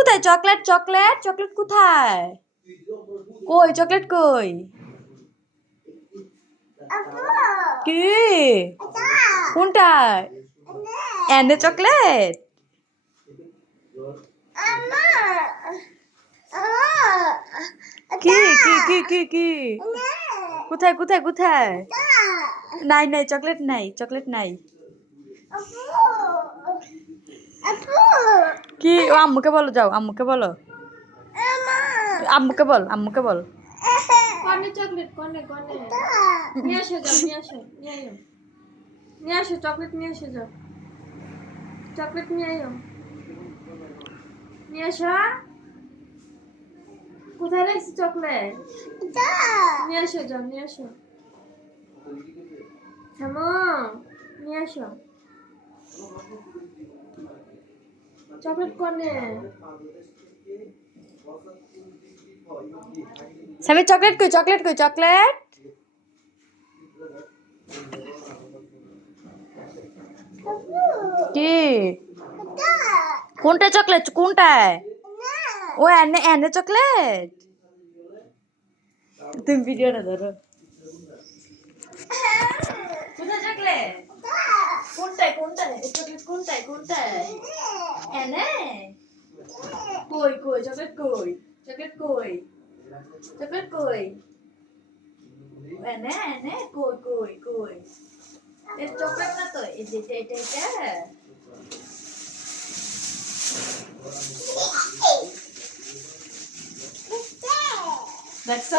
কোথায় chocolate chocolate chocolate কোথায় কই চকলেট কই কি কোনটায় এনে চকলেট কি কি কি কি কি কোথায় কোথায় কোথায় নাই নাই চকলেট নাই চকলেট নাই কি ও আম্মুকে বলো যাও আম্মুকে বলো আম্মুকে বল আম্মুকে বল কনে চকলেট কনে কনে নিয়ে আসো যাও নিয়ে আসো নিয়ে আসো চকলেট নিয়ে আসো যাও চকলেট নিয়ে আসো কোথায় রাখছি চকলেট নিয়ে আসো যাও নিয়ে আসো থামো নিয়ে আসো চকলেট কনে সামি চকলেট কই চকলেট কই চকলেট কি কোনটা চকলেট কোনটায় ও এনে এনে চকলেট তুমি ভিডিওটা ধরো কোথায় চকলেট কোনটায় কোনটায় চকলেট কোনটায় কোনটায় এনে কই কই চকলেট কই চকলেট কই চকলেট কই এনে এনে কই কই কই এ চকলেট না তো এই যে এটা দেখছ